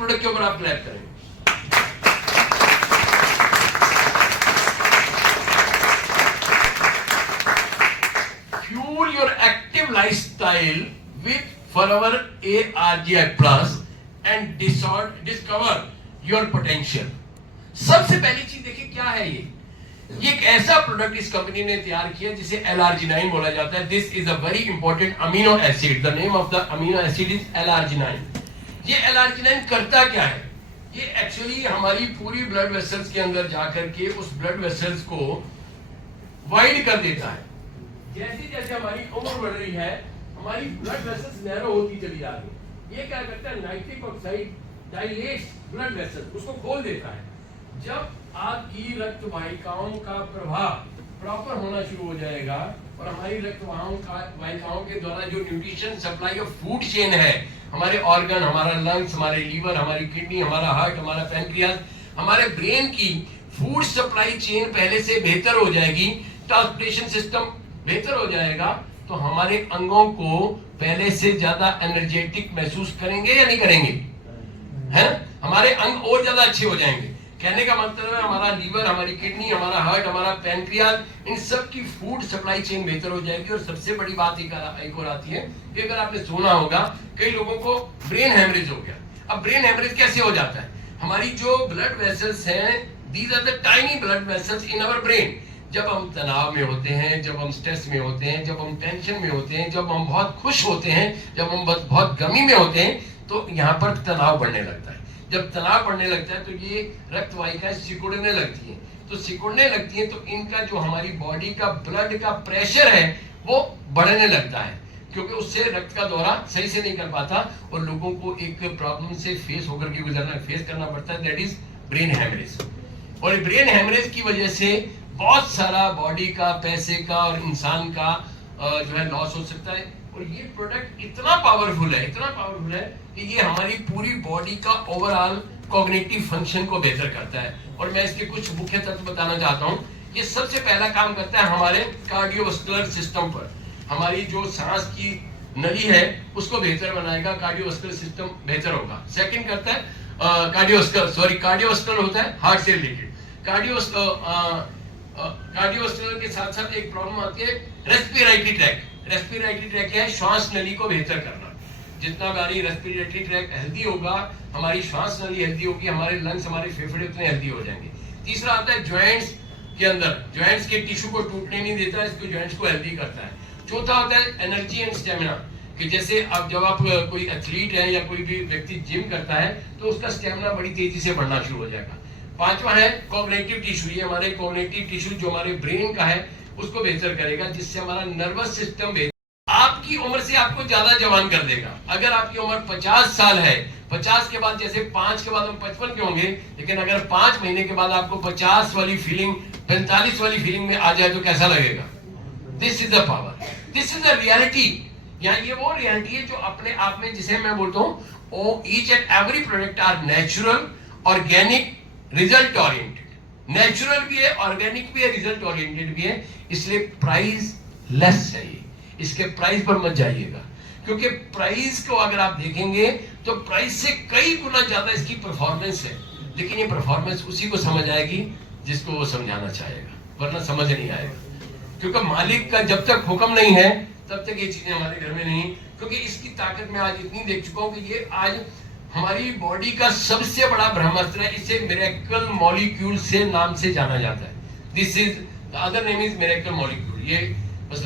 Product के ऊपर आप क्लैप करेंगे। Fuel your active lifestyle with forever ARGI plus and discover your potential. सबसे पहली चीज देखिए क्या है ये एक ऐसा प्रोडक्ट इस कंपनी ने तैयार किया जिसे L-arginine बोला जाता है। This is a very important amino acid. The name of the amino acid is L-arginine। ये L-arginine करता क्या है? ये एक्चुअली हमारी पूरी ब्लड वेसल्स के अंदर जाकर के उस ब्लड वेसल्स को वाइड कर देता है। जैसे जैसे हमारी उम्र बढ़ रही है हमारी ब्लड वेसल्स नैरो होती चली जा रही है। ये क्या करता है? Nitric oxide dilates blood vessels, उसको खोल देता है। जब आपकी रक्त वाहिकाओं का प्रवाह प्रॉपर होना शुरू हो जाएगा और हमारी रक्त वाहिकाओं के द्वारा जो nutrition supply of food chain है, हमारे ऑर्गन, हमारा लंग्स, हमारे लीवर, हमारी किडनी, हमारा हार्ट, हमारा पैंक्रियास, हमारे ब्रेन की फूड सप्लाई चेन पहले से बेहतर हो जाएगी, ट्रांसपोर्टेशन सिस्टम बेहतर हो जाएगा, तो हमारे अंगों को पहले से ज्यादा एनर्जेटिक महसूस करेंगे या नहीं करेंगे? है ना? हमारे अंग और ज्यादा अच्छे हो जाएंगे। कहने का मतलब है हमारा लीवर, हमारी किडनी, हमारा हार्ट, हमारा पैंक्रियास, इन सब की फूड सप्लाई चेन बेहतर हो जाएगी। और सबसे बड़ी बात एक और आती है कि अगर आपने सुना होगा कई लोगों को ब्रेन हेमरेज हो गया। अब ब्रेन हेमरेज कैसे हो जाता है? हमारी जो ब्लड वेसल्स हैं, these are the tiny blood vessels in our brain. जब हम तनाव में होते हैं, जब हम स्ट्रेस में होते हैं, जब हम टेंशन में होते हैं, जब हम बहुत खुश होते हैं, जब हम बहुत गमी में होते हैं, तो यहाँ पर तनाव बढ़ने लगता है। जब तनाव बढ़ने लगता है तो ये रक्त वाहिकाएं सिकुड़ने लगती हैं। तो सिकुड़ने लगती हैं तो इनका जो हमारी बॉडी का ब्लड का प्रेशर है वो बढ़ने लगता है, क्योंकि उससे रक्त का दौरा सही से नहीं कर पाता और लोगों को एक प्रॉब्लम से फेस करना पड़ता है, दैट इज ब्रेन हेमरेज। और ब्रेन हेमरेज की वजह से बहुत सारा बॉडी का, पैसे का और इंसान का जो है लॉस हो सकता है। और ये प्रोडक्ट इतना पावरफुल है कि ये हमारी पूरी बॉडी का ओवरऑल कॉग्निटिव फंक्शन को बेहतर करता है। और मैं इसके कुछ मुख्य तत्व बताना चाहता हूँ। ये सबसे पहला काम करता है हमारे कार्डियोवास्कुलर सिस्टम पर। हमारी जो सांस की नली है उसको बेहतर बनाएगा, कार्डियोवास्कुलर सिस्टम बेहतर होगा। सेकंड करता है कार्डियोवास्कुलर होता है हार्ट से रिलेटेड। कार्डियोवास्कुलर के साथ साथ एक प्रॉब्लम आती है रेस्पिरेटरी ट्रैक। रेस्पिरेटरी ट्रैक है श्वास नली को बेहतर करना। जितना हमारी रेस्पिरेटरी ट्रैक हेल्दी होगा, हमारी श्वास नली हेल्दी होगी, हमारे लंग्स, हमारे फेफड़े उतने हेल्दी हो जाएंगे। तीसरा आता है जॉइंट्स के अंदर, जॉइंट्स के टिश्यू को टूटने नहीं देता, इसको जॉइंट्स को हेल्दी करता है। चौथा होता है एनर्जी एंड स्टेमिना, कि जैसे अब जब आप कोई एथलीट है या कोई भी व्यक्ति जिम करता है तो उसका स्टेमिना बड़ी तेजी से बढ़ना शुरू हो जाएगा। पांचवा है कॉग्निटिव टिश्यू। ये हमारे कॉग्निटिव टिश्यू जो हमारे ब्रेन का है उसको बेहतर करेगा, जिससे हमारा नर्वस सिस्टम बेहतर। आपकी उम्र से आपको ज्यादा जवान कर देगा। अगर आपकी उम्र 50 साल है, 50 के बाद, जैसे 5 के बाद हम 55 के होंगे, लेकिन अगर 5 महीने के बाद आपको 50 वाली फीलिंग, 45 वाली फीलिंग में आ जाए तो कैसा लगेगा? This is the power, this is the reality. यहाँ ये वो रियलिटी है जो अपने आप में, जिसे मैं बोलता हूँ each and every product are natural, organic, result oriented. Natural भी है, ऑर्गेनिक भी है, रिजल्ट ओरिएंटेड भी है। इसलिए प्राइस लेस है। इसके प्राइस पर मत जाइएगा, क्योंकि प्राइस को अगर आप देखेंगे तो प्राइस से कई गुना ज्यादा इसकी परफॉर्मेंस है। लेकिन ये परफॉर्मेंस उसी को समझ आएगी जिसको वो समझाना चाहेगा, वरना समझ नहीं आएगा। क्योंकि मालिक का जब तक हुक्म नहीं है तब तक ये चीजें हमारे घर में नहीं। क्योंकि इसकी ताकत मैं आज इतनी देख चुका हूं कि ये आज हमारी बॉडी का सबसे बड़ा ब्रह्मास्त्र है। इसे मिरेकल मॉलिक्यूल से नाम से जाना जाता है। This is the other name is miracle molecule. ये